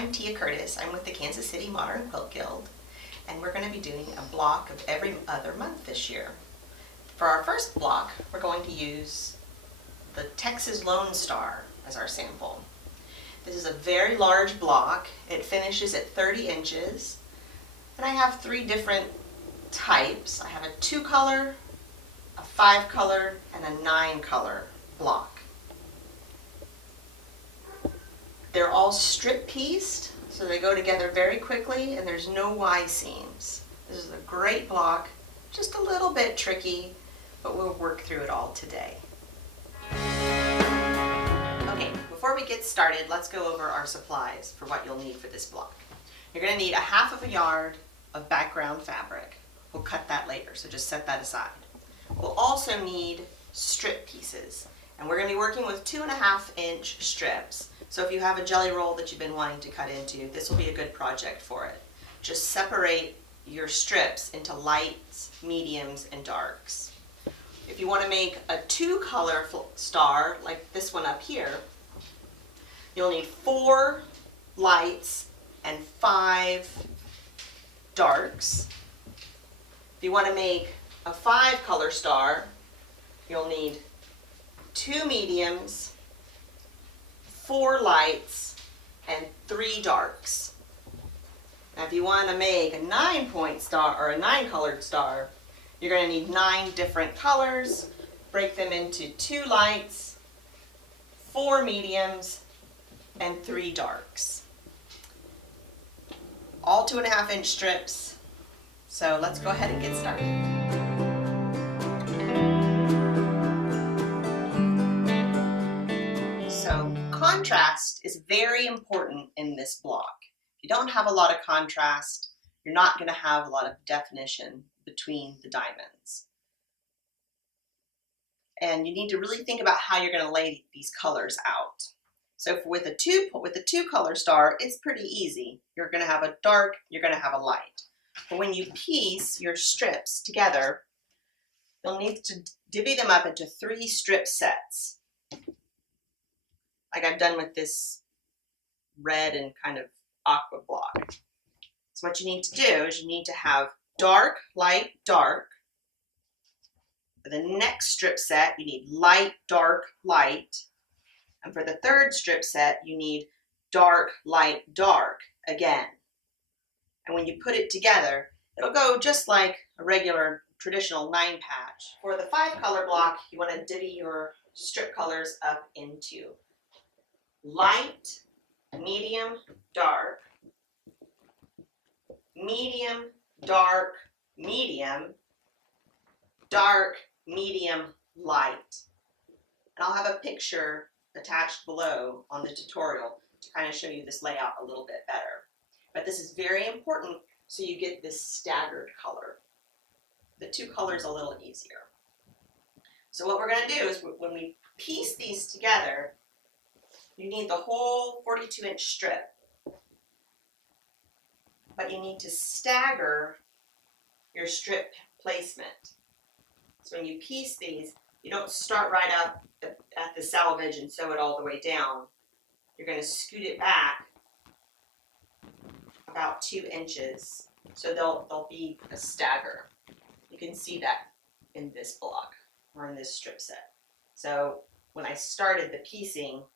I'm Tia Curtis. I'm with the Kansas City Modern Quilt Guild, and we're going to be doing a block of every other month this year. For our first block, we're going to use the Texas Lone Star as our sample. This is a very large block. It finishes at 30 inches, and I have three different types. I have a 2-color, a 5-color, and a 9-color block. They're all strip pieced, so they go together very quickly, and there's no Y seams. This is a great block, just a little bit tricky, but we'll work through it all today. Okay, before we get started, let's go over our supplies for what you'll need for this block. You're going to need a 1/2 yard of background fabric. We'll cut that later, so just set that aside. We'll also need strip pieces, and we're going to be working with 2.5-inch strips. So if you have a jelly roll that you've been wanting to cut into, this will be a good project for it. Just separate your strips into lights, mediums, and darks. If you want to make a 2-color star, like this one up here, you'll need 4 lights and 5 darks. If you want to make a 5-color star, you'll need 2 mediums, 4 lights, and 3 darks. Now if you want to make a 9-point star or a 9-colored star, you're going to need 9 different colors. Break them into 2 lights, 4 mediums, and 3 darks. All 2.5-inch strips. So let's go ahead and get started. Contrast is very important in this block. If you don't have a lot of contrast, you're not going to have a lot of definition between the diamonds. And you need to really think about how you're going to lay these colors out. So with a 2-color star, it's pretty easy. You're going to have a dark, you're going to have a light. But when you piece your strips together, you'll need to divvy them up into 3 strip sets, like I've done with this red and kind of aqua block. So what you need to do is you need to have dark, light, dark. For the next strip set, you need light, dark, light. And for the third strip set, you need dark, light, dark again. And when you put it together, it'll go just like a regular traditional 9-patch. For the 5-color block, you want to divvy your strip colors up into light, medium, dark, medium, dark, medium, dark, medium, light. And I'll have a picture attached below on the tutorial to kind of show you this layout a little bit better. But this is very important so you get this staggered color. The 2 colors a little easier. So what we're going to do is when we piece these together, you need the whole 42-inch strip, but you need to stagger your strip placement. So when you piece these, you don't start right up at the selvage and sew it all the way down. You're going to scoot it back about 2 inches, so they'll be a stagger. You can see that in this block or in this strip set. So when I started the piecing,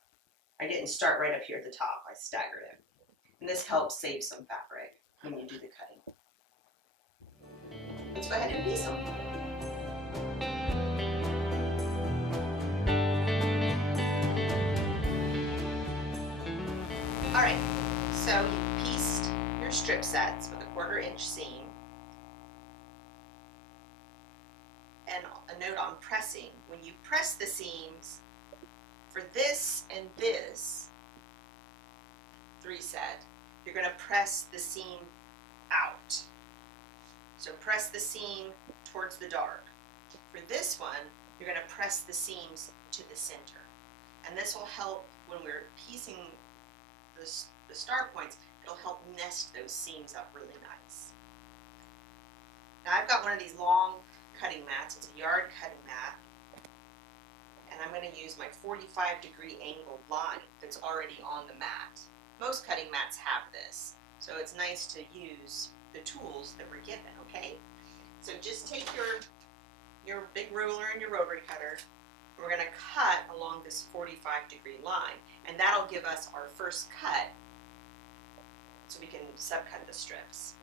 I didn't start right up here at the top, I staggered it. And this helps save some fabric when you do the cutting. Let's go ahead and piece them. Alright, so you pieced your strip sets with a 1/4-inch seam. And a note on pressing. When you press the seams, for this and this 3 set, you're going to press the seam out. So press the seam towards the dark. For this one, you're going to press the seams to the center. And this will help when we're piecing the star points, it'll help nest those seams up really nice. Now I've got one of these long cutting mats. It's a yard cutting mat. And I'm going to use my 45-degree angled line that's already on the mat. Most cutting mats have this, so it's nice to use the tools that we're given, okay? So just take your big ruler and your rotary cutter. We're going to cut along this 45-degree line, and that'll give us our first cut so we can subcut the strips.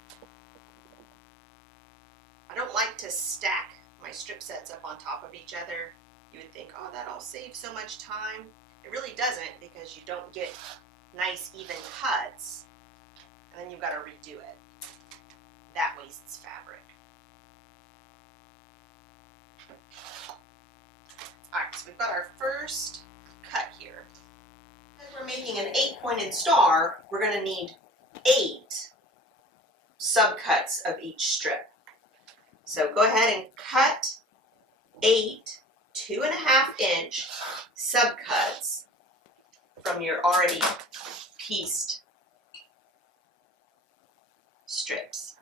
I don't like to stack my strip sets up on top of each other. You would think, oh, that'll save so much time. It really doesn't, because you don't get nice even cuts, and then you've got to redo it. That wastes fabric. Alright, so we've got our first cut here. As we're making an 8-pointed star, we're going to need 8 subcuts of each strip. So go ahead and cut 8 2.5-inch subcuts from your already pieced strips.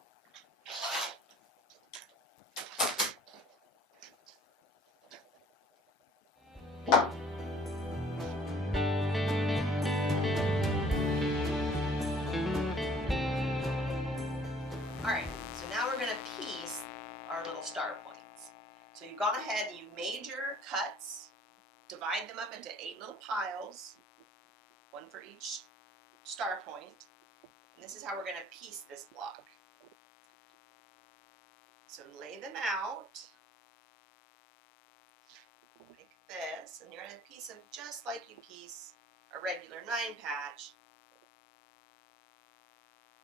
Alright, so now we're going to piece our little star points. So you've gone ahead and you made your cuts, divide them up into 8 little piles, one for each star point, and this is how we're going to piece this block. So lay them out like this, and you're going to piece them just like you piece a regular 9-patch,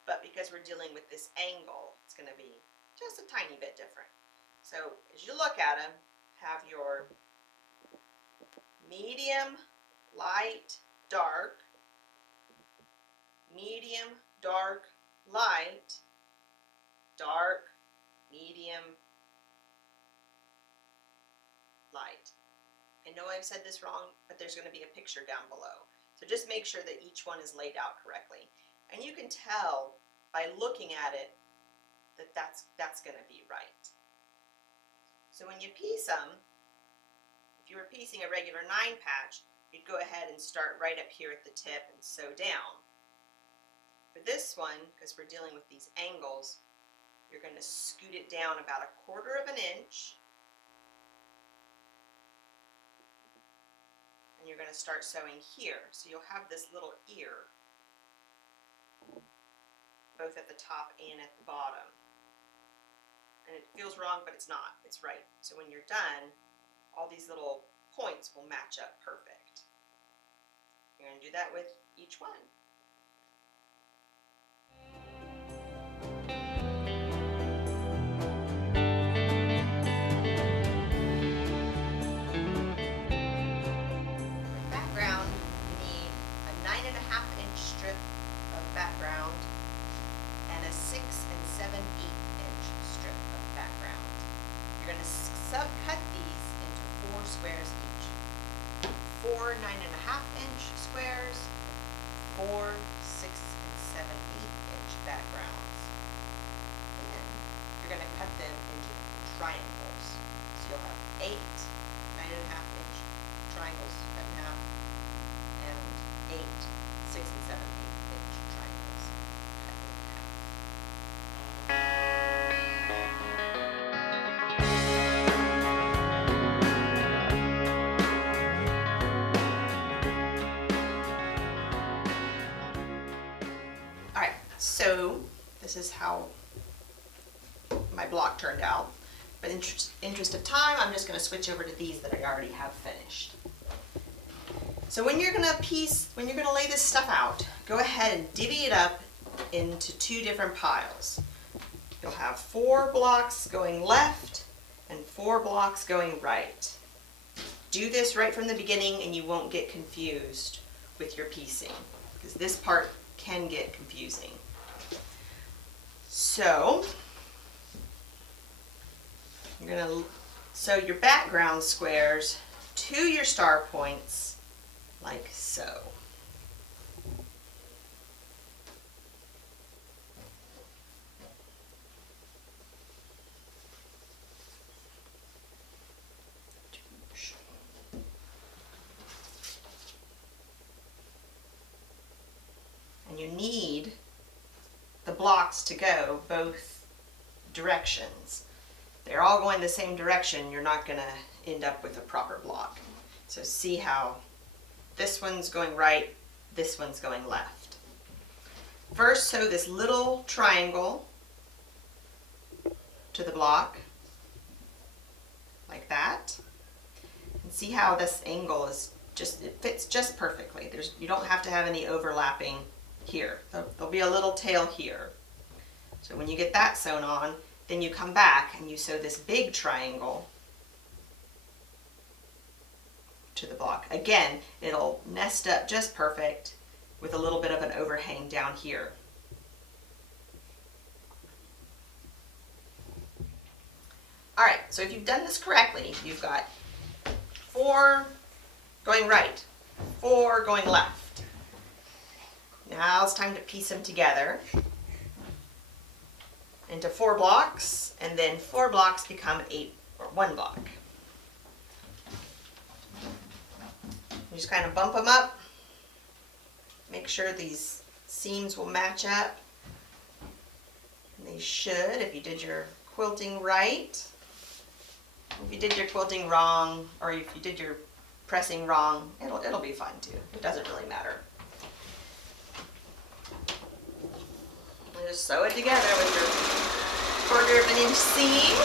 but because we're dealing with this angle, it's going to be just a tiny bit different. So as you look at them, have your medium, light, dark, medium, dark, light, dark, medium, light. I know I've said this wrong, but there's going to be a picture down below. So just make sure that each one is laid out correctly. And you can tell by looking at it that that's going to be right. So when you piece them, if you were piecing a regular 9-patch, you'd go ahead and start right up here at the tip and sew down. For this one, because we're dealing with these angles, you're going to scoot it down about 1/4 inch, and you're going to start sewing here. So you'll have this little ear both at the top and at the bottom. And it feels wrong, but it's not. It's right. So when you're done, all these little points will match up perfect. You're going to do that with each one. For background, you need a 9.5-inch strip of background and a 6 7/8-inch strip of background. You're going to subcut these into 4 squares each. 4 9.5-inch squares, 4 6 7/8-inch backgrounds. Then you're going to cut them into triangles. So you'll have 8 9.5-inch triangles cut in half and 8 6 7/8-inch triangles cut in half. Alright, so this is how my block turned out. But in interest of time, I'm just going to switch over to these that I already have finished. So when you're going to lay this stuff out, go ahead and divvy it up into 2 different piles. You'll have 4 blocks going left and 4 blocks going right. Do this right from the beginning and you won't get confused with your piecing, because this part can get confusing. So you're going to sew your background squares to your star points like so. spots to go both directions. They're all going the same direction, you're not going to end up with a proper block. So see how this one's going right, this one's going left. First, sew this little triangle to the block, like that. And see how this angle is just, it fits just perfectly. You don't have to have any overlapping here. There'll be a little tail here. So when you get that sewn on, then you come back and you sew this big triangle to the block. Again, it'll nest up just perfect with a little bit of an overhang down here. All right, so if you've done this correctly, you've got 4 going right, 4 going left. Now it's time to piece them together into 4 blocks, and then 4 blocks become 1 block. You just kind of bump them up. Make sure these seams will match up. And they should if you did your quilting right. If you did your quilting wrong, or if you did your pressing wrong, it'll be fine too. It doesn't really matter. And just sew it together with your 1/4 of an inch seam.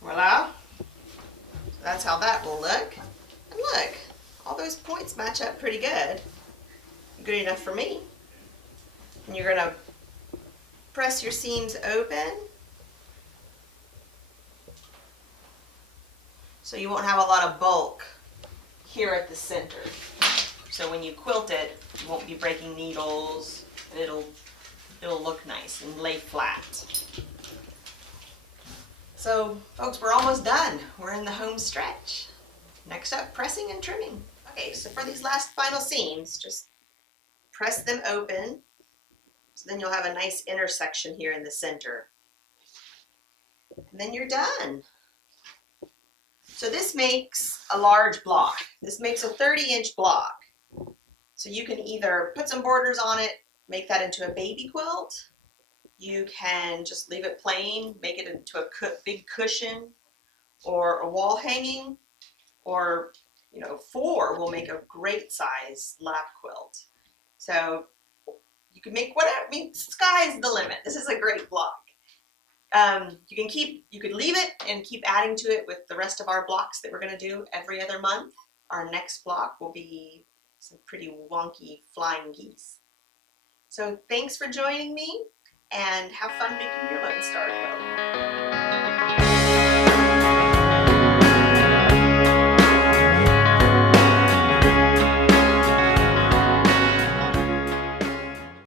Voila. That's how that will look. And look, all those points match up pretty good. Good enough for me. And you're going to press your seams open so you won't have a lot of bulk here at the center. So when you quilt it, you won't be breaking needles, and it'll look nice and lay flat. So folks, we're almost done. We're in the home stretch. Next up, pressing and trimming. Okay, so for these last final seams, just press them open. So then you'll have a nice intersection here in the center. And then you're done. So this makes a large block. This makes a 30-inch block. So you can either put some borders on it, make that into a baby quilt. You can just leave it plain, make it into a big cushion or a wall hanging, or 4 will make a great size lap quilt. So you can make whatever, I mean, sky's the limit. This is a great block. You could leave it and keep adding to it with the rest of our blocks that we're going to do every other month. Our next block will be some pretty wonky flying geese. So thanks for joining me, and have fun making your Lone Star quilt.